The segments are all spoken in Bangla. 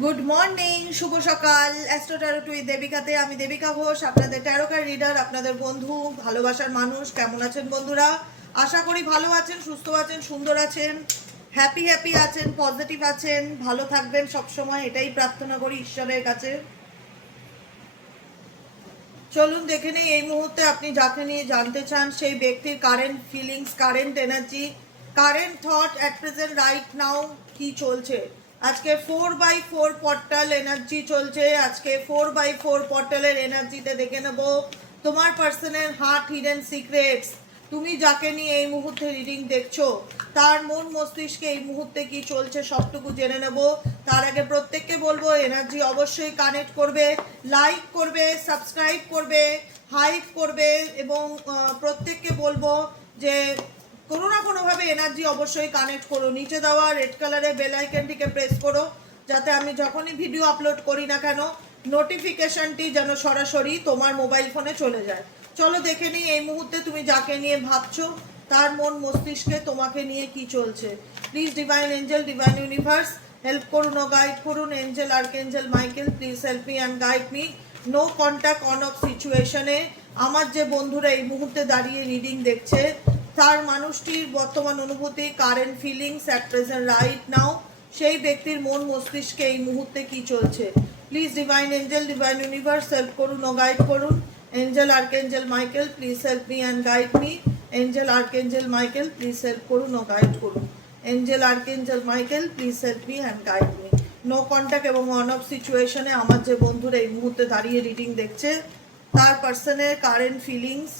গুড মর্নিং, শুভ সকাল। অ্যাস্ট্রো ট্যারো উইথ দেবিকাতে আমি দেবিকা ঘোষ, আপনাদের ট্যারোকার রিডার, আপনাদের বন্ধু, ভালোবাসার মানুষ। কেমন আছেন বন্ধুরা? আশা করি ভালো আছেন, সুস্থ আছেন, সুন্দর আছেন, হ্যাপি হ্যাপি আছেন, পজিটিভ আছেন, ভালো থাকবেন সব সময়, এটাই প্রার্থনা করি ঈশ্বরের কাছে। চলুন দেখে নেই এই মুহূর্তে আপনি যাকে নিয়ে জানতে চান সেই ব্যক্তির current feelings, current energy, current thought at present right নাও কি চলছে। আজকে 4/4 পোর্টাল এনার্জি চলছে। আজকে 4/4 পোর্টালের এনার্জিতে দেখে নেব তোমার পার্সনের হার্ট হিডেন সিক্রেটস। তুমি যাকে নিয়ে এই মুহূর্তে রিডিং দেখছো তার মন মস্তিষ্কে এই মুহূর্তে কি চলছে সবটুকু জেনে নেব। তার আগে প্রত্যেককে বলবো এনার্জি অবশ্যই কানেক্ট করবে, লাইক করবে, সাবস্ক্রাইব করবে, হাইপ করবে এবং প্রত্যেককে বলবো যে কোনো না কোনোভাবে এনার্জি অবশ্যই কানেক্ট করো। নিচে দেওয়া রেড কালারের বেল আইকনটিকে প্রেস করো যাতে আমি যখনই ভিডিও আপলোড করি না কেন নোটিফিকেশনটি যেন সরাসরি তোমার মোবাইল ফোনে চলে যায়। চলো দেখে নিই এই মুহূর্তে তুমি যাকে নিয়ে ভাবছো তার মন মস্তিষ্কে তোমাকে নিয়ে কি চলছে। Please divine angel, divine universe help করুন ও গাইড করুন। Angel, archangel Michael please help me and guide me. No contact on off সিচুয়েশনে আমার যে বন্ধুরা এই মুহূর্তে দাঁড়িয়ে রিডিং দেখছে তার মানুষটির বর্তমান অনুভূতি, current feelings at present right now, সেই ব্যক্তির মন মস্তিষ্কে এই মুহূর্তে কি চলছে। Please divine angel, divine universe help করুন ও গাইড করুন। Angel, archangel Michael please help me and guide me. Angel, archangel Michael please help করুন ও গাইড করুন। Angel, archangel Michael please help me and guide me. No contact এবং অন অফ সিচুয়েশনে আমার যে বন্ধুরা এই মুহূর্তে দাঁড়িয়ে রিডিং দেখছে তার পার্সনের current feelings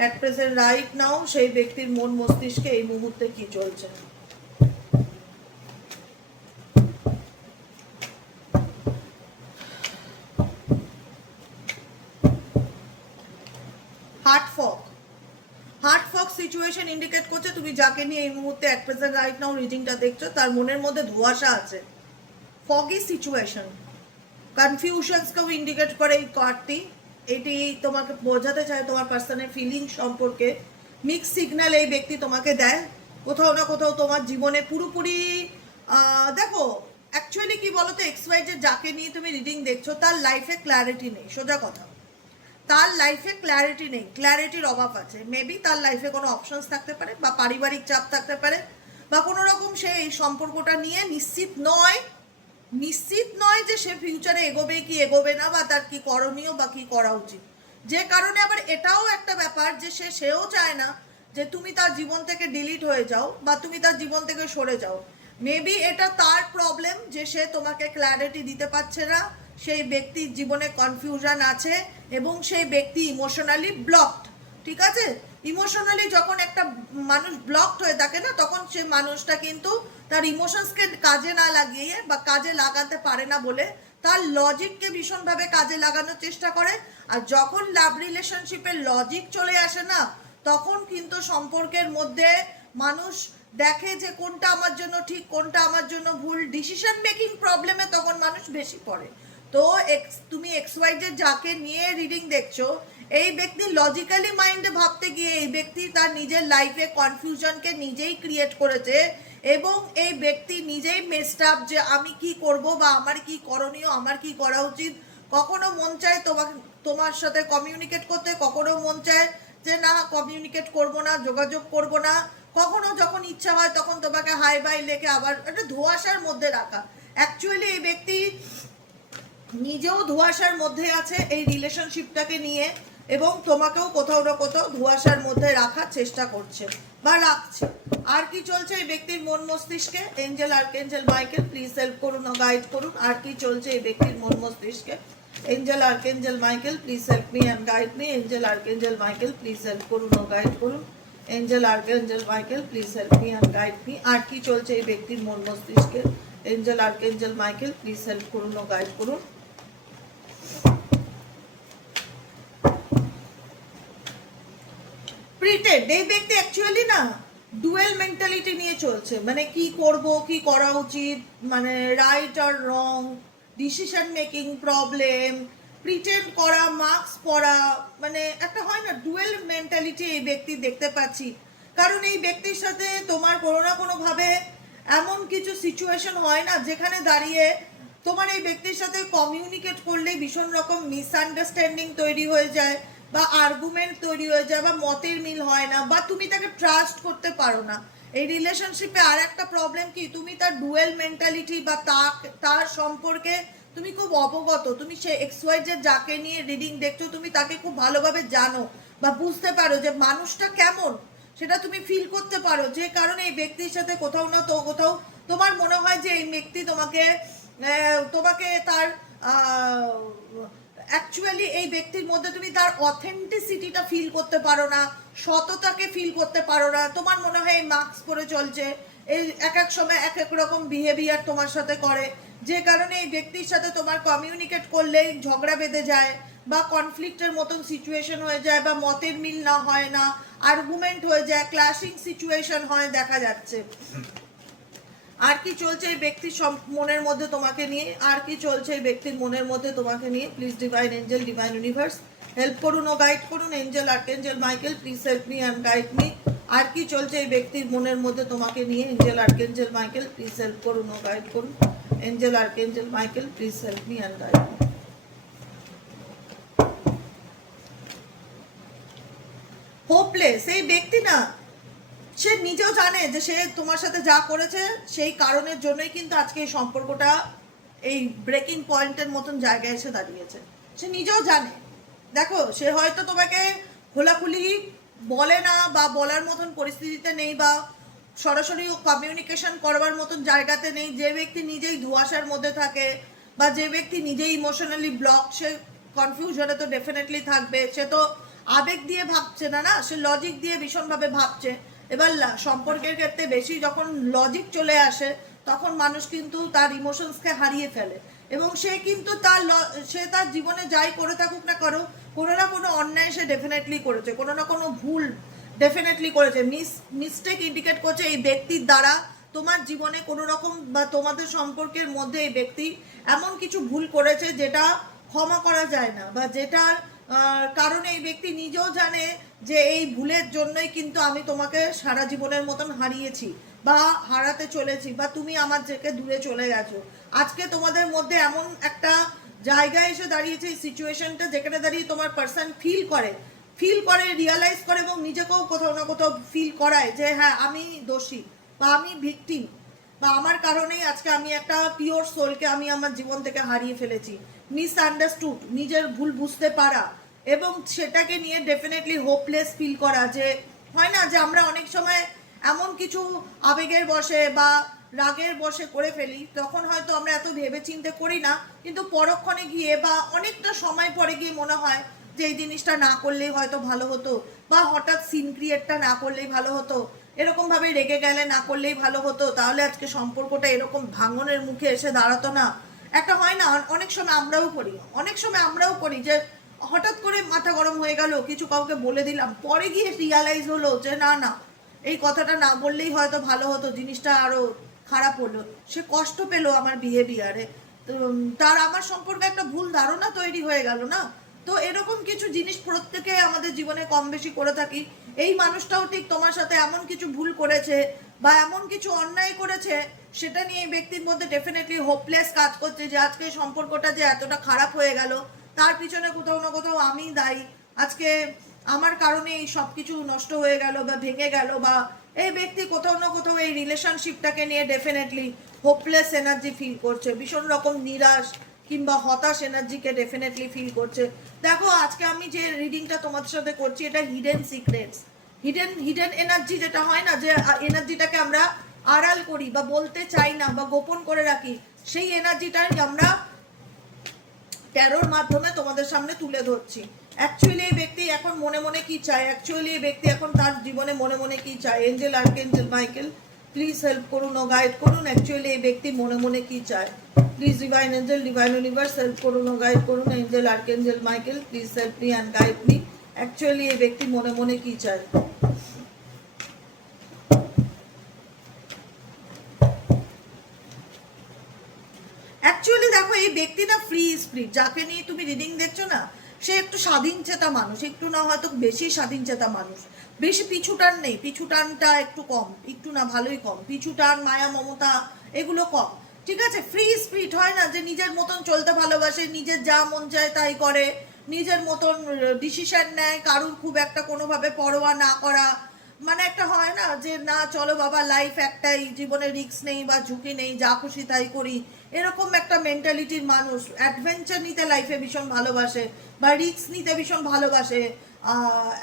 at present right now, সেই ব্যক্তির মন মস্তিষ্কে এই মুহূর্তে কি চলছে। Heart fog, heart fog situation indicate করছে তুমি যাকে নিয়ে এই মুহূর্তে অ্যাট প্রেজেন্ট রাইট নাও রিডিংটা দেখছো তার মনের মধ্যে ধোঁয়াশা আছে। ফগি সিচুয়েশন, কনফিউশনসকেও ইন্ডিকেট করে এই কার্ডটি। এটি তোমাকে বোঝাতে চায় তোমার পার্সনের ফিলিং সম্পর্কে। মিক্স সিগন্যাল এই ব্যক্তি তোমাকে দেয়। কোথাও না কোথাও তোমার জীবনে পুরোপুরি দেখো অ্যাকচুয়ালি কি বলতো, এক্স ওয়াই যে যাকে নিয়ে তুমি রিডিং দেখছো তার লাইফে ক্ল্যারিটি নেই। সোজা কথা, তার লাইফে ক্ল্যারিটি নেই, ক্ল্যারিটির অভাব আছে। মেবি তার লাইফে কোনো অপশনস থাকতে পারে বা পারিবারিক চাপ থাকতে পারে বা কোনো রকম সে এই সম্পর্কটা নিয়ে নিশ্চিত নয় যে সে ফিউচারে এগোবে কি এগোবে না, বা তার কি করণীয় বা কি করা উচিত। যে কারণে আবার এটাও একটা ব্যাপার যে সেও চায় না যে তুমি তার জীবন থেকে ডিলিট হয়ে যাও বা তুমি তার জীবন থেকে সরে যাও। মেবি এটা তার প্রবলেম যে সে তোমাকে ক্ল্যারিটি দিতে পারছে না, সেই ব্যক্তির জীবনে কনফিউশন আছে এবং সেই ব্যক্তি ইমোশনালি ব্লকড। ঠিক আছে, ইমোশনালি যখন একটা মানুষ ব্লকড হয়ে থাকে না তখন সে মানুষটা কিন্তু তার ইমোশনসকে কাজে না লাগিয়ে বা কাজে লাগাতে পারে না বলে তার লজিককে ভীষণভাবে কাজে লাগানোর চেষ্টা করে। আর যখন লাভ রিলেশনশিপের লজিক চলে আসে না তখন কিন্তু সম্পর্কের মধ্যে মানুষ দেখে যে কোনটা আমার জন্য ঠিক কোনটা আমার জন্য ভুল, ডিসিশন মেকিং প্রবলেমে তখন মানুষ বেশি পড়ে। তো তুমি এক্স ওয়াই যে যাকে নিয়ে রিডিং দেখছো এই ব্যক্তি লজিক্যালি মাইন্ডে ভাবতে গিয়ে এই ব্যক্তি তার নিজের লাইফে কনফিউশনকে নিজেই ক্রিয়েট করেছে এবং এই ব্যক্তি নিজেই মেসড আপ যে আমি কি করব বা আমার কি করণীয়, আমার কি করা উচিত। কখনো মন চায় তোমার সাথে কমিউনিকেট করতে, কখনো মন চায় যে না কমিউনিকেট করব না, যোগাযোগ করব না। কখনো যখন ইচ্ছা হয় তখন তোমাকে হাই বাই লেখে আবার একটা ধোঁয়াশার মধ্যে রাখা। অ্যাকচুয়ালি এই ব্যক্তি নিজেও ধোঁয়াশার মধ্যে আছে এই রিলেশনশিপটাকে নিয়ে এবং তোমাকেও কোথাও না কোথাও ধোঁয়াশার মধ্যে রাখার চেষ্টা করছে বা রাখছে। আর কি চলছে এই ব্যক্তির মন মস্তিষ্কে? Angel, archangel Michael please help করুন ও গাইড করুন। আর কি চলছে এই ব্যক্তির মন মস্তিষ্কে? Angel, archangel Michael please help me and guide me. Angel, archangel Michael please help করুন ও গাইড করুন। Angel, archangel Michael please help me and guide me. আর কি চলছে এই ব্যক্তির মন মস্তিষ্কে? Angel, archangel Michael please help করুন ও গাইড করুন। প্রিটেন্ড, এই ব্যক্তি অ্যাকচুয়ালি না ডুয়েল মেন্টালিটি নিয়ে চলছে, মানে কি করব কি করা উচিত, মানে রাইট আর রং, ডিসিশন মেকিং প্রবলেম, প্রিটেন্ড করা, মার্কস পড়া, মানে একটা হয় না ডুয়েল মেন্টালিটি এই ব্যক্তি দেখতে পাচ্ছি। কারণ এই ব্যক্তির সাথে তোমার কোনো না কোনোভাবে এমন কিছু সিচুয়েশন হয় না যেখানে দাঁড়িয়ে তোমার এই ব্যক্তির সাথে কমিউনিকেট করলে ভীষণ রকম মিসআন্ডারস্ট্যান্ডিং তৈরি হয়ে যায়, বা আর্গুমেন্ট তৈরি হয়ে যায়, বা মতের মিল হয় না, বা তুমি তাকে ট্রাস্ট করতে পারো না। এই রিলেশনশিপে আর একটা প্রবলেম কি, তুমি তার ডুয়েল মেন্টালিটি বা তার সম্পর্কে তুমি খুব অবগত, তুমি সে XYZ যাকে নিয়ে রিডিং দেখছো তুমি তাকে খুব ভালোভাবে জানো বা বুঝতে পারো যে মানুষটা কেমন, সেটা তুমি ফিল করতে পারো। যে কারণে এই ব্যক্তির সাথে কোথাও না তো কোথাও তোমার মনে হয় যে এই ব্যক্তি তোমাকে তোমাকে তার অ্যাকচুয়ালি এই ব্যক্তির মধ্যে তুমি তার অথেন্টিসিটিটা ফিল করতে পারো না, সততাকে ফিল করতে পারো না। তোমার মনে হয় এই মাস্ক পরে চলছে, এই এক এক সময় এক এক রকম বিহেভিয়ার তোমার সাথে করে, যে কারণে এই ব্যক্তির সাথে তোমার কমিউনিকেট করলেই ঝগড়া বেঁধে যায়, বা কনফ্লিক্টের মতন সিচুয়েশন হয়ে যায়, বা মতের মিল না হয় না, আর্গুমেন্ট হয়ে যায়, ক্ল্যাশিং সিচুয়েশন হয় দেখা যাচ্ছে। আর কি চলছে এই ব্যক্তির মনের মধ্যে তোমাকে নিয়ে, আর কি চলছে এই ব্যক্তির মনের মধ্যে তোমাকে নিয়ে? Please divine angel, divine universe help করুন ও গাইড করুন। Angel, archangel Michael please help me and guide me. আর কি চলছে এই ব্যক্তির মনের মধ্যে তোমাকে নিয়ে? Angel, archangel Michael please help করুন ও গাইড করুন। Angel, archangel Michael please help me and guide me. Hopeless এই ব্যক্তি না, সে নিজেও জানে যে সে তোমার সাথে যা করেছে সেই কারণের জন্যই কিন্তু আজকে এই সম্পর্কটা এই ব্রেকিং পয়েন্টের মতন জায়গায় এসে দাঁড়িয়েছে। সে নিজেও জানে। দেখো, সে হয়তো তোমাকে খোলাখুলি বলে না বা বলার মতন পরিস্থিতিতে নেই, বা সরাসরি কমিউনিকেশন করবার মতন জায়গাতে নেই। যে ব্যক্তি নিজেই ধোঁয়াশার মধ্যে থাকে, বা যে ব্যক্তি নিজেই ইমোশনালি ব্লক, সে কনফিউশনে তো ডেফিনেটলি থাকবে। সে তো আবেগ দিয়ে ভাবছে না, না সে লজিক দিয়ে ভীষণভাবে ভাবছে। এবার সম্পর্কের ক্ষেত্রে বেশি যখন লজিক চলে আসে তখন মানুষ কিন্তু তার ইমোশনসকে হারিয়ে ফেলে, এবং সে কিন্তু সে তার জীবনে যাই করে থাকুক না করো, কোনো না কোনো অন্যায় সে ডেফিনেটলি করেছে, কোনো না কোনো ভুল ডেফিনেটলি করেছে। মিস্টেক ইন্ডিকেট করছে এই ব্যক্তির দ্বারা তোমার জীবনে কোনো রকম বা তোমাদের সম্পর্কের মধ্যে এই ব্যক্তি এমন কিছু ভুল করেছে যেটা ক্ষমা করা যায় না, বা যেটার কারণে এই ব্যক্তি নিজেও জানে যে এই ভুলের জন্যই কিন্তু আমি তোমাকে সারা জীবনের মতন হারিয়েছি বা হারাতে চলেছি, বা তুমি আমার থেকে দূরে চলে গেছো। আজকে তোমাদের মধ্যে এমন একটা জায়গায় এসে দাঁড়িয়েছে এই সিচুয়েশনটা, যেখানে দাঁড়িয়ে তোমার পার্সন ফিল করে রিয়ালাইজ করে, এবং নিজেকেও কোথাও না কোথাও ফিল করায় যে হ্যাঁ আমি দোষী, বা আমি ভিকটিম, বা আমার কারণেই আজকে আমি একটা পিওর সোলকে আমি আমার জীবন থেকে হারিয়ে ফেলেছি। মিসআন্ডারস্টুড, নিজের ভুল বুঝতে পারা, এবং সেটাকে নিয়ে ডেফিনেটলি হোপলেস ফিল করা। যে হয় না যে আমরা অনেক সময় এমন কিছু আবেগের বশে বা রাগের বশে করে ফেলি, তখন হয়তো আমরা এত ভেবে চিন্তে করি না, কিন্তু পরক্ষণে গিয়ে বা অনেকটা সময় পরে গিয়ে মনে হয় যে এই জিনিসটা না করলেই হয়তো ভালো হতো, বা হঠাৎ সিন ক্রিয়েটটা না করলেই ভালো হতো, এরকম ভাবে রেগে গেলে না করলেই ভালো হতো, তাহলে আজকে সম্পর্কটা এরকম ভাঙনের মুখে এসে দাঁড়াতো না। একটা হয় না, অনেক সময় আমরাও করি যে হঠাৎ করে মাথা গরম হয়ে গেল, কিছু কাউকে বলে দিলাম, পরে গিয়ে রিয়ালাইজ হলো যে না না, এই কথাটা না বললেই হয়তো ভালো হতো, জিনিসটা আরো খারাপ হলো, সে কষ্ট পেলো আমার বিহেভিয়ারে, তার আমার সম্পর্কে একটা ভুল ধারণা তৈরি হয়ে গেল না। তো এরকম কিছু জিনিস প্রত্যেকে আমাদের জীবনে কম বেশি করে থাকি। এই মানুষটাও ঠিক তোমার সাথে এমন কিছু ভুল করেছে বা এমন কিছু অন্যায় করেছে, সেটা নিয়ে এই ব্যক্তির মধ্যে ডেফিনেটলি হোপলেস কাজ করছে, যে আজকে সম্পর্কটা যে এতটা খারাপ হয়ে গেল তার পিছনে কোথাও না কোথাও আমি দায়ী, আজকে আমার কারণে এই সব কিছু নষ্ট হয়ে গেল বা ভেঙে গেল, বা এই ব্যক্তি কোথাও না কোথাও এই রিলেশনশিপটাকে নিয়ে ডেফিনেটলি হোপলেস এনার্জি ফিল করছে, ভীষণ রকম নিরাশ কিংবা হতাশ এনার্জিকে ডেফিনেটলি ফিল করছে। দেখো, আজকে আমি যে রিডিংটা তোমাদের সাথে করছি এটা হিডেন সিক্রেটস, হিডেন এনার্জি, যেটা হয় না যে এনার্জিটাকে আমরা আড়াল করি বা বলতে চাই না বা গোপন করে রাখি, সেই এনার্জিটাই আমরা ট্যারোর মাধ্যমে তোমাদের সামনে তুলে ধরছি। অ্যাকচুয়ালি এই ব্যক্তি এখন মনে মনে কি চায়, অ্যাকচুয়ালি এই ব্যক্তি এখন তার জীবনে মনে মনে কি চায়। Angel, archangel Michael please help করুন ও গাইড করুন। অ্যাকচুয়ালি এই ব্যক্তি মনে মনে কি চায়, please divine angel, divine universe help করুন ও গাইড করুন। Angel, archangel Michael please help me and guide me. Actually এই ব্যক্তি মনে মনে কি চায়। অ্যাকচুয়ালি দেখো, এই ব্যক্তিটা ফ্রি স্পিরিট, যাকে নিয়ে তুমি রিডিং দেখছো না, সে একটু স্বাধীন চেতা মানুষ, একটু না হয়তো বেশি স্বাধীন চেতা মানুষ, বেশি পিছুটান নেই, পিছুটানটা একটু কম, একটু না ভালোই কম, পিছুটান মায়া মমতা এগুলো কম। ঠিক আছে, ফ্রি স্পিরিট হয় না যে নিজের মতন চলতে ভালোবাসে, নিজের যা মন চায় তাই করে, নিজের মতন ডিসিশন নেয়, কারুর খুব একটা কোনোভাবে পরোয়া না করা, মানে একটা হয় না যে না চলো বাবা লাইফ একটাই, জীবনে রিস্ক নেই বা ঝুঁকি নেই, যা খুশি তাই করি, এরকম একটা মেন্টালিটির মানুষ। অ্যাডভেঞ্চার নিতে লাইফে ভীষণ ভালোবাসে বা রিস্ক নিতে ভীষণ ভালোবাসে,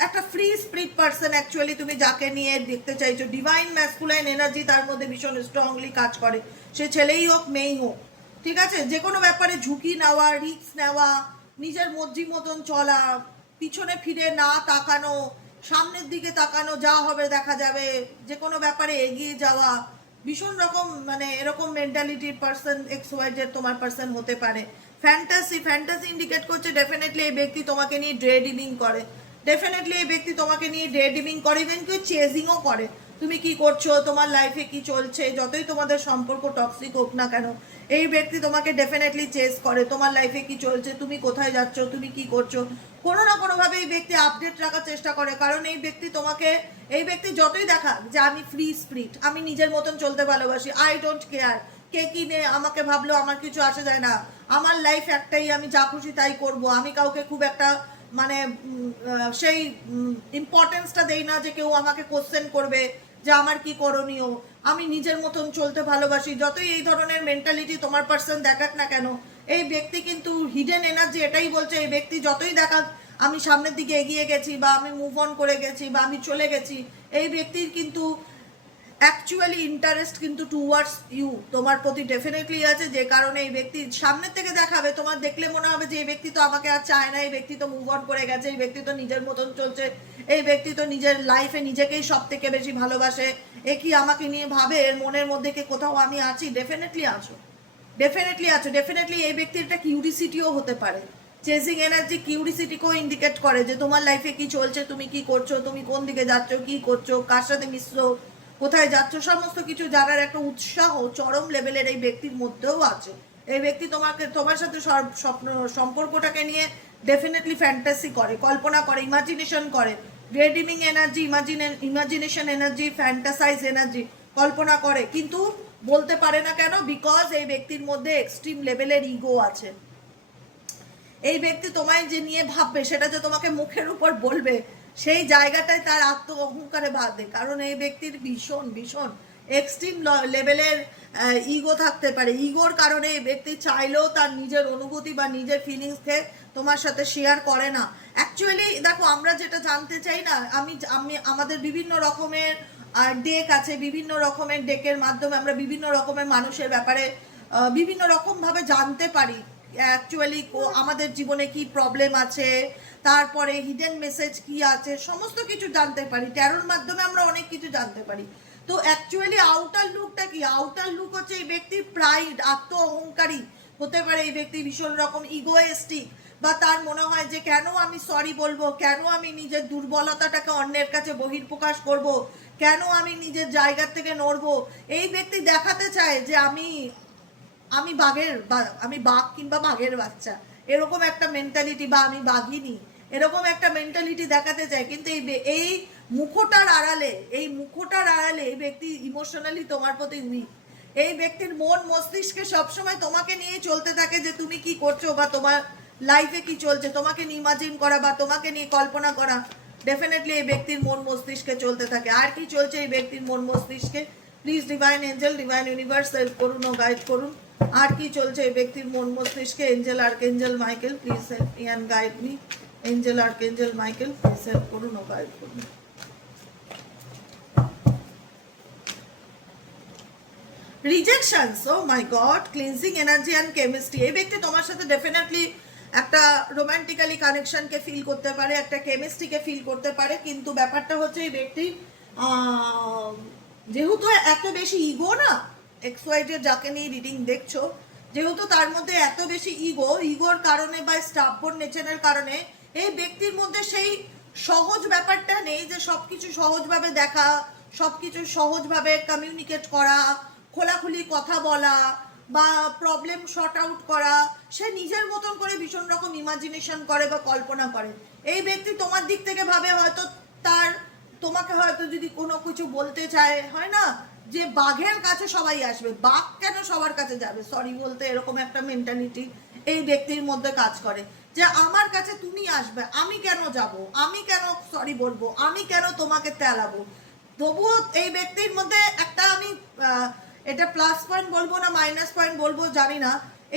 একটা ফ্রি স্পিরিট পার্সন অ্যাকচুয়ালি তুমি যাকে নিয়ে দেখতে চাইছো। ডিভাইন ম্যাসকুলাইন এনার্জি তার মধ্যে ভীষণ স্ট্রংলি কাজ করে, সে ছেলেই হোক মেয়েই হোক, ঠিক আছে। যে কোনো ব্যাপারে ঝুঁকি নেওয়া, রিস্ক নেওয়া, নিজের মর্জি মতন চলা, পিছনে ফিরে না তাকানো, সামনের দিকে তাকানো, যা হবে দেখা যাবে, যে কোনো ব্যাপারে এগিয়ে যাওয়া, ভীষণ রকম মানে এরকম মেন্টালিটির পার্সন এক্স ওয়াই জেড তোমার পার্সন হতে পারে। ফ্যান্টাসি, ফ্যান্টাসি ইন্ডিকেট করছে ডেফিনেটলি এই ব্যক্তি তোমাকে নিয়ে ডে ডিমিং করে, ডেফিনেটলি এই ব্যক্তি তোমাকে নিয়ে ডে ডিমিং করে, ইভেন কেউ চেজিংও করে, তুমি কি করছো, তোমার লাইফে কি চলছে, যতই তোমাদের সম্পর্ক টক্সিক হোক না কেন, এই ব্যক্তি তোমাকে ডেফিনেটলি চেজ করে, তোমার লাইফে কি চলছে, তুমি কোথায় যাচ্ছ, তুমি কি করছো, কোনো না কোনোভাবে এই ব্যক্তি আপডেট রাখার চেষ্টা করে। কারণ এই ব্যক্তি তোমাকে, এই ব্যক্তি যতই দেখা যে আমি ফ্রি স্পিরিট, আমি নিজের মতন চলতে ভালোবাসি, আই ডোন্ট কেয়ার কে কি নে আমাকে ভাবলো, আমার কিছু আসে যায় না, আমার লাইফ একটাই, আমি যা খুশি তাই করব, আমি কাউকে খুব একটা মানে সেই ইম্পর্টেন্সটা দেই না যে কেউ আমাকে কোশ্চেন করবে যে আমার কি করণীয়, আমি নিজের মতন চলতে ভালোবাসি। যতই এই ধরনের মেন্টালিটি তোমার পার্সন দেখাক না কেন, এই ব্যক্তি কিন্তু হিডেন এনার্জি এটাই বলছে, এই ব্যক্তি যতই দেখাক আমি সামনের দিকে এগিয়ে গেছি বা আমি মুভ অন করে গেছি বা আমি চলে গেছি, এই ব্যক্তির কিন্তু অ্যাকচুয়ালি ইন্টারেস্ট কিন্তু টুয়ার্ডস ইউ, তোমার প্রতি ডেফিনেটলি আছে। যে কারণে এই ব্যক্তি সামনের থেকে দেখাবে, তোমার দেখলে মনে হবে যে এই ব্যক্তি তো আমাকে আর চায় না, এই ব্যক্তি তো মুভ অন করে গেছে, এই ব্যক্তি তো নিজের মতন চলছে, এই ব্যক্তি তো নিজের লাইফে নিজেকেই সব থেকে বেশি ভালোবাসে, এ কি আমাকে নিয়ে ভাবে, এর মনের মধ্যে কি কোথাও আমি আছি, ডেফিনেটলি আছো, ডেফিনেটলি আছো, ডেফিনেটলি এই ব্যক্তির একটা কিউরিসিটিও হতে পারে। চেজিং এনার্জি কিউরিসিটিকেও ইন্ডিকেট করে যে তোমার লাইফে কি চলছে, তুমি কি করছো, তুমি কোন দিকে যাচ্ছ, কি করছো, কার সাথে মিশছো, কোথায় যাচ্ছ, সমস্ত কিছু জানার একটা উৎসাহ চরম লেভেলের এই ব্যক্তির মধ্যেও আছে। এই ব্যক্তি তোমাকে, তোমার সাথে স্বপ্ন সম্পর্কটাকে নিয়ে ডেফিনেটলি ফ্যান্টাসি করে, কল্পনা করে, ইমাজিনেশন করে, daydreaming energy, imagination energy, fantasize energy, কল্পনা করে, কিন্তু বলতে পারে না কেন, বিকজ এই ব্যক্তির মধ্যে এক্সট্রিম লেভেলের ইগো আছে। এই ব্যক্তি তোমায় যে নিয়ে ভাববে, সেটা যে তোমাকে মুখের উপর বলবে, সেই জায়গাটায় তার আত্ম অহংকারে বাঁধে। কারণ এই ব্যক্তির ভীষণ ভীষণ এক্সট্রিম লেভেলের ইগো থাকতে পারে। ইগোর কারণে এই ব্যক্তি চাইলেও তার নিজের অনুভূতি বা নিজের ফিলিংসকে তোমার সাথে শেয়ার করে না। অ্যাকচুয়ালি দেখো, আমরা যেটা জানতে চাই না, আমি আমি আমাদের বিভিন্ন রকমের ডেক আছে, বিভিন্ন রকমের ডেকের মাধ্যমে আমরা বিভিন্ন রকমের মানুষের ব্যাপারে বিভিন্ন রকমভাবে জানতে পারি অ্যাকচুয়ালি আমাদের জীবনে কি প্রবলেম আছে, তারপরে হিডেন মেসেজ কি আছে, সমস্ত কিছু জানতে পারি। ট্যারোর মাধ্যমে আমরা অনেক কিছু জানতে পারি। তো অ্যাকচুয়ালি আউটার লুকটা কি, আউটার লুক হচ্ছে এই ব্যক্তির প্রাইড, আত্ম অহংকারী হতে পারে, এই ব্যক্তি ভীষণ রকম ইগোয়েস্টিক, বা তার মনে হয় যে কেন আমি সরি বলবো, কেন আমি নিজের দুর্বলতাটাকে অন্যের কাছে বহির্প্রকাশ করব, কেন আমি নিজের জায়গা থেকে নড়বো। এই ব্যক্তি দেখাতে চায় যে আমি আমি বাঘের, আমি বাঘ কিংবা বাঘের বাচ্চা, এরকম একটা মেন্টালিটি, বা আমি বাঘিনী, এরকম একটা মেন্টালিটি দেখাতে চায়। কিন্তু এই মুখোটার আড়ালে, এই মুখোটার আড়ালে এই ব্যক্তি ইমোশনালি তোমার প্রতি উইক। এই ব্যক্তির মন মস্তিষ্কে সবসময় তোমাকে নিয়ে চলতে থাকে যে তুমি কি করছো বা তোমার লাইফে কি চলছে, তোমাকে নিয়ে ইমাজিন করা বা তোমাকে নিয়ে কল্পনা করা ডেফিনেটলি এই ব্যক্তির মন মস্তিষ্কে চলতে থাকে। আর কি চলছে এই ব্যক্তির মন মস্তিষ্কে, please divine angel, divine universe help করুন ও গাইড করুন। আর কি চলছে এই ব্যক্তির মন মস্তিষ্কে, angel archangel Michael please help me and guide me, angel archangel Michael please help করুন ও গাইড করুন। Rejections, oh my God, cleansing energy and chemistry. এই ব্যক্তি তোমার সাথে ডেফিনেটলি একটা রোম্যান্টিক্যালি কানেকশনকে ফিল করতে পারে, একটা কেমিস্ট্রিকে ফিল করতে পারে। কিন্তু ব্যাপারটা হচ্ছে এই ব্যক্তি যেহেতু এত বেশি ইগো না, এক্স ওয়াইজের যাকে নিয়ে রিডিং দেখছো, যেহেতু তার মধ্যে এত বেশি ইগোর কারণে বা স্টাববর্ন নেচারের কারণে এই ব্যক্তির মধ্যে সেই সহজ ব্যাপারটা নেই যে সবকিছু সহজভাবে দেখা, সবকিছু সহজভাবে কমিউনিকেট করা, খোলাখুলি কথা বলা বা প্রবলেম শর্ট আউট করা। সে নিজের মতন করে ভীষণ রকম ইমাজিনেশন করে বা কল্পনা করে। এই ব্যক্তি তোমার দিক থেকে ভাবে হয়তো তার, তোমাকে হয়তো যদি কোনো কিছু বলতে চায়, হয় না যে বাঘের কাছে সবাই আসবে, বাঘ কেন সবার কাছে যাবে সরি বলতে, এরকম একটা মেন্টালিটি এই ব্যক্তির মধ্যে কাজ করে যে আমার কাছে তুমি আসবে, আমি কেন যাব, আমি কেন সরি বলবো, আমি কেন তোমাকে তেলাবো। তবুও এই ব্যক্তির মধ্যে একটা আমি এটা প্লাস পয়েন্ট বলবো না মাইনাস পয়েন্ট বলবো জানি না,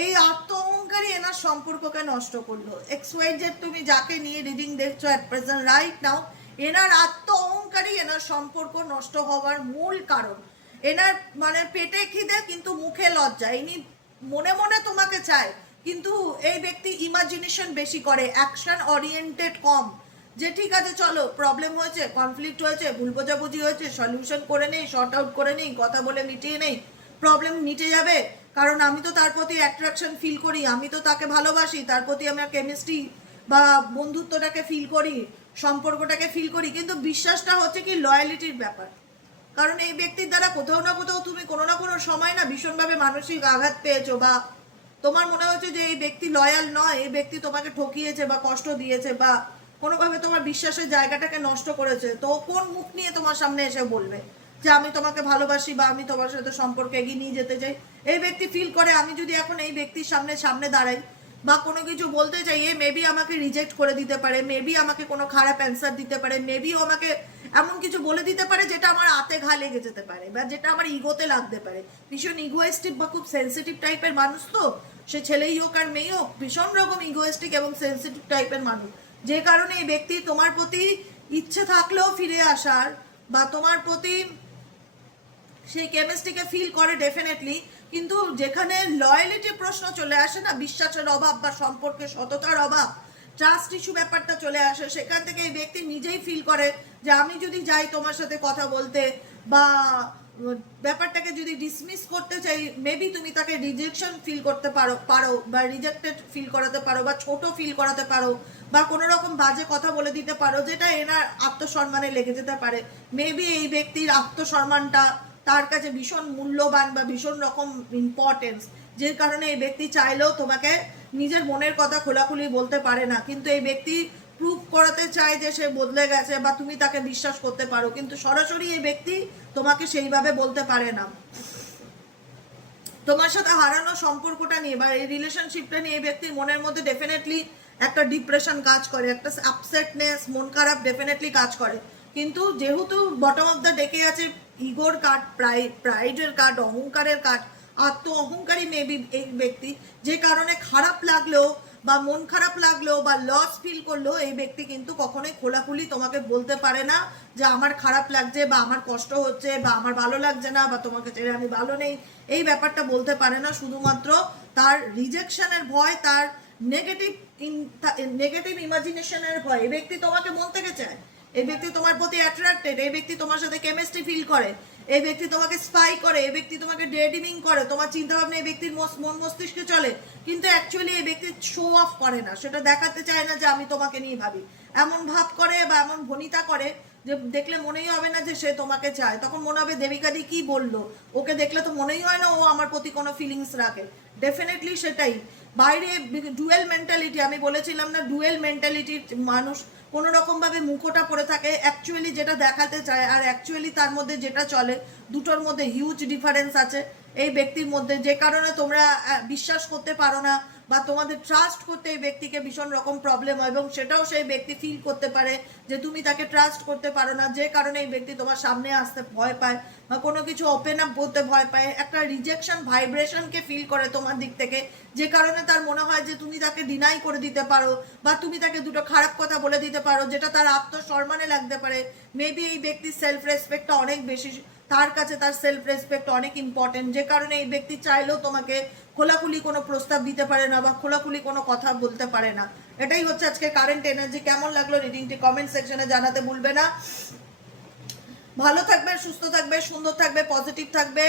এই আত্ম অহংকারই এনার সম্পর্ককে নষ্ট করলো। XYZ তুমি যাকে নিয়ে রিডিং দেখছো অ্যাট প্রেজেন্ট রাইট নাও, এনার আত্ম অহংকারই এনার সম্পর্ক নষ্ট হওয়ার মূল কারণ। এনার মানে পেটে খিদে কিন্তু মুখে লজ্জা, ইনি মনে মনে তোমাকে চায় কিন্তু এই ব্যক্তি ইমাজিনেশন বেশি করে, অ্যাকশন ওরিয়েন্টেড কম। যে ঠিক আছে চলো প্রবলেম হয়েছে, কনফ্লিক্ট হয়েছে, ভুল বোঝাবুঝি হয়েছে, সলিউশন করে নেই, শর্ট আউট করে নেই, কথা বলে মিটিয়ে নেই, প্রবলেম মিটে যাবে, কারণ আমি তো তার প্রতি অ্যাট্রাকশন ফিল করি, আমি তো তাকে ভালোবাসি, তার প্রতি আমার কেমিস্ট্রি বা বন্ধুত্বটাকে ফিল করি, সম্পর্কটাকে ফিল করি। কিন্তু বিশ্বাসটা হচ্ছে কি লয়ালিটির ব্যাপার, কারণ এই ব্যক্তির দ্বারা কোথাও না কোথাও তুমি কোনো না কোনো সময় না ভীষণভাবে মানসিক আঘাত পেয়েছো, বা তোমার মনে হচ্ছে যে এই ব্যক্তি লয়াল নয়, এই ব্যক্তি তোমাকে ঠকিয়েছে বা কষ্ট দিয়েছে বা কোনোভাবে তোমার বিশ্বাসের জায়গাটাকে নষ্ট করেছে। তো কোন মুখ নিয়ে তোমার সামনে এসে বলবে যে আমি তোমাকে ভালোবাসি বা আমি তোমার সাথে সম্পর্ক এগিয়ে নিয়ে যেতে চাই। এই ব্যক্তি ফিল করে আমি যদি এখন এই ব্যক্তির সামনে দাঁড়াই বা কোনো কিছু বলতে চাই, এ মেবি আমাকে রিজেক্ট করে দিতে পারে, মেবি আমাকে কোনো খারাপ অ্যান্সার দিতে পারে, মেবি আমাকে এমন কিছু বলে দিতে পারে যেটা আমার হাতে ঘা লেগে যেতে পারে বা যেটা আমার ইগোতে লাগতে পারে। ভীষণ ইগোয়েস্টিক বা খুব সেন্সিটিভ টাইপের মানুষ, তো সে ছেলেই হোক আর মেয়ে হোক ভীষণ রকম ইগোয়েস্টিক এবং সেন্সিটিভ টাইপের মানুষ, যে কারণে এই ব্যক্তি তোমার প্রতি ইচ্ছে থাকলেও ফিরে আসার বা তোমার প্রতি সেই কেমিস্ট্রিকে ফিল করে ডেফিনেটলি, কিন্তু যেখানে লয়ালিটির প্রশ্ন চলে আসে না, বিশ্বাসের অভাব বা সম্পর্কে সততার অভাব, ট্রাস্ট ইস্যু ব্যাপারটা চলে আসে, সেখান থেকে এই ব্যক্তি নিজেই ফিল করে যে আমি যদি যাই তোমার সাথে কথা বলতে বা ব্যাপারটাকে যদি ডিসমিস করতে চাই, মেবি তুমি তাকে রিজেকশন ফিল করতে পারো বা রিজেক্টেড ফিল করাতে পারো বা ছোট ফিল করাতে পারো বা কোনো রকম বাজে কথা বলে দিতে পারো যেটা এনার আত্মসম্মানে লেগে যেতে পারে। মেবি এই ব্যক্তির আত্মসম্মানটা তার কাছে ভীষণ মূল্যবান বা ভীষণ রকম ইম্পর্টেন্স, যে কারণে এই ব্যক্তি চাইলেও তোমাকে নিজের মনের কথা খোলাখুলি বলতে পারে না, কিন্তু এই ব্যক্তি প্রুভ করাতে চায় যে সে বদলে গেছে বা তুমি তাকে বিশ্বাস করতে পারো, কিন্তু সরাসরি এই ব্যক্তি তোমাকে সেইভাবে বলতে পারে না। তোমার সাথে হারানো সম্পর্কটা নিয়ে বা এই রিলেশনশিপটা নিয়ে এই ব্যক্তির মনের মধ্যে ডেফিনেটলি একটা ডিপ্রেশন কাজ করে, একটা আপসেটনেস, মন খারাপ ডেফিনেটলি কাজ করে। কিন্তু যেহেতু বটম অফ দ্য ডেকে আছে ইগোর কার্ড, প্রাইডের কার্ড, অহংকারের কার্ড, আত্ম অহংকারী মেবি এই ব্যক্তি, যে কারণে খারাপ লাগলেও বা মন খারাপ লাগলেও বা লস ফিল করলেও এই ব্যক্তি কিন্তু কখনোই খোলাখুলি তোমাকে বলতে পারে না যে আমার খারাপ লাগছে বা আমার কষ্ট হচ্ছে বা আমার ভালো লাগছে না বা তোমাকে ছেড়ে আমি ভালো নেই, এই ব্যাপারটা বলতে পারে না। শুধুমাত্র তার রিজেকশনের ভয়, তার নেগেটিভ ইমাজিনেশনের ভয়। এই ব্যক্তি তোমাকে মন থেকে চায়, এই ব্যক্তি তোমার প্রতি অ্যাট্রাক্টেড, এই ব্যক্তি তোমার সাথে কেমিস্ট্রি ফিল করে, এই ব্যক্তি তোমাকে স্পাই করে, এই ব্যক্তি তোমাকে ডেডিমিং করে, তোমার চিন্তাভাবনা এই ব্যক্তির মন মস্তিষ্কে চলে, কিন্তু অ্যাকচুয়ালি এই ব্যক্তি শো অফ করে না, সেটা দেখাতে চায় না যে আমি তোমাকে নিয়ে ভাবি, এমন ভাব করে বা এমন ভনিতা করে যে দেখলে মনেই হবে না যে সে তোমাকে চায়। তখন মনে হবে দেবিকাদি কি বললো, ওকে দেখলে তো মনেই হয় না ও আমার প্রতি কোনো ফিলিংস রাখে। ডেফিনেটলি সেটাই বাইরে ডুয়েল মেন্টালিটি, আমি বলেছিলাম না ডুয়েল মেন্টালিটির মানুষ কোনো রকমভাবে মুখোটা পড়ে থাকে, অ্যাকচুয়ালি যেটা দেখাতে চায় আর অ্যাকচুয়ালি তার মধ্যে যেটা চলে দুটোর মধ্যে হিউজ ডিফারেন্স আছে এই ব্যক্তির মধ্যে, যে কারণে তোমরা বিশ্বাস করতে পারো না বা তোমাদের ট্রাস্ট করতে এই ব্যক্তিকে ভীষণ রকম প্রবলেম হয়, এবং সেটাও সেই ব্যক্তি ফিল করতে পারে যে তুমি তাকে ট্রাস্ট করতে পারো না, যে কারণে এই ব্যক্তি তোমার সামনে আসতে ভয় পায় বা কোনো কিছু ওপেন আপ করতে ভয় পায়, একটা রিজেকশন ভাইব্রেশনকে ফিল করে তোমার দিক থেকে, যে কারণে তার মনে হয় যে তুমি তাকে ডিনাই করে দিতে পারো বা তুমি তাকে দুটো খারাপ কথা বলে দিতে পারো যেটা তার আত্মসম্মানে লাগতে পারে। মেবি এই ব্যক্তির সেলফ রেসপেক্টটা অনেক বেশি, তার কাছে তার সেলফ রেসপেক্ট অনেক ইম্পর্টেন্ট, যে কারণে এই ব্যক্তি চাইলেও তোমাকে খোলাখুলি কোনো প্রস্তাব দিতে পারে না বা খোলাখুলি কোনো কথা বলতে পারে না। এটাই হচ্ছে আজকে কারেন্ট এনার্জি। কেমন লাগলো রিডিংটি কমেন্ট সেকশনে জানাতে ভুলবে না। ভালো থাকবে, সুস্থ থাকবে, সুন্দর থাকবে, পজিটিভ থাকবে।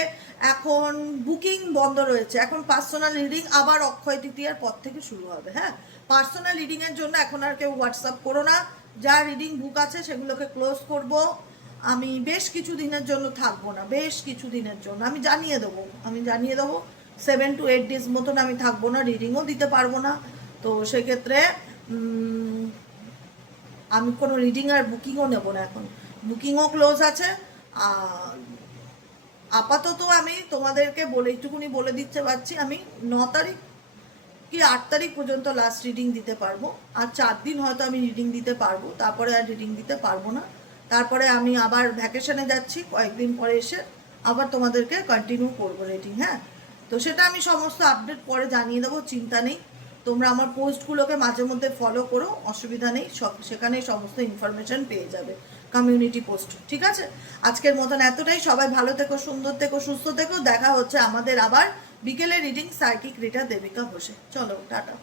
এখন বুকিং বন্ধ রয়েছে, এখন পার্সোনাল রিডিং আবার অক্ষয় তৃতীয়ার পর থেকে শুরু হবে। হ্যাঁ, পার্সোনাল রিডিংয়ের জন্য এখন আর কেউ হোয়াটসঅ্যাপ করো না, যা রিডিং বুক আছে সেগুলোকে ক্লোজ করব। আমি বেশ কিছু দিনের জন্য থাকবো না, বেশ কিছু দিনের জন্য আমি জানিয়ে দেবো 7 to 8 days মতন আমি থাকবো না, রিডিংও দিতে পারবো না। তো সেক্ষেত্রে আমি কোনো রিডিং আর বুকিংও নেবো না, এখন বুকিংও ক্লোজ আছে। আপাতত আমি তোমাদেরকে বলে একটুকুনি বলে দিতে পারছি, আমি 9 তারিখ কি 8 তারিখ পর্যন্ত লাস্ট রিডিং দিতে পারবো। আর 4 দিন হয়তো আমি রিডিং দিতে পারবো, তারপরে আর রিডিং দিতে পারবো না। তারপরে আমি আবার ভ্যাকেশনে যাচ্ছি, কয়েকদিন পরে এসে আবার তোমাদেরকে কন্টিনিউ করবো রিডিং। হ্যাঁ, তো সেটা আমি সমস্ত আপডেট পরে জানিয়ে দেবো, চিন্তা নেই। তোমরা আমার পোস্টগুলোকে মাঝে মধ্যে ফলো করো, অসুবিধা নেই, সব সেখানেই সমস্ত ইনফরমেশন পেয়ে যাবে, কমিউনিটি পোস্ট। ঠিক আছে, আজকের মতন এতটাই। সবাই ভালো থেকো, সুন্দর থেকো, সুস্থ থেকো। দেখা হচ্ছে আমাদের আবার বিকেলে রিডিং সাইকিক রিডার দেবিকা বসে। চলো, টাটা।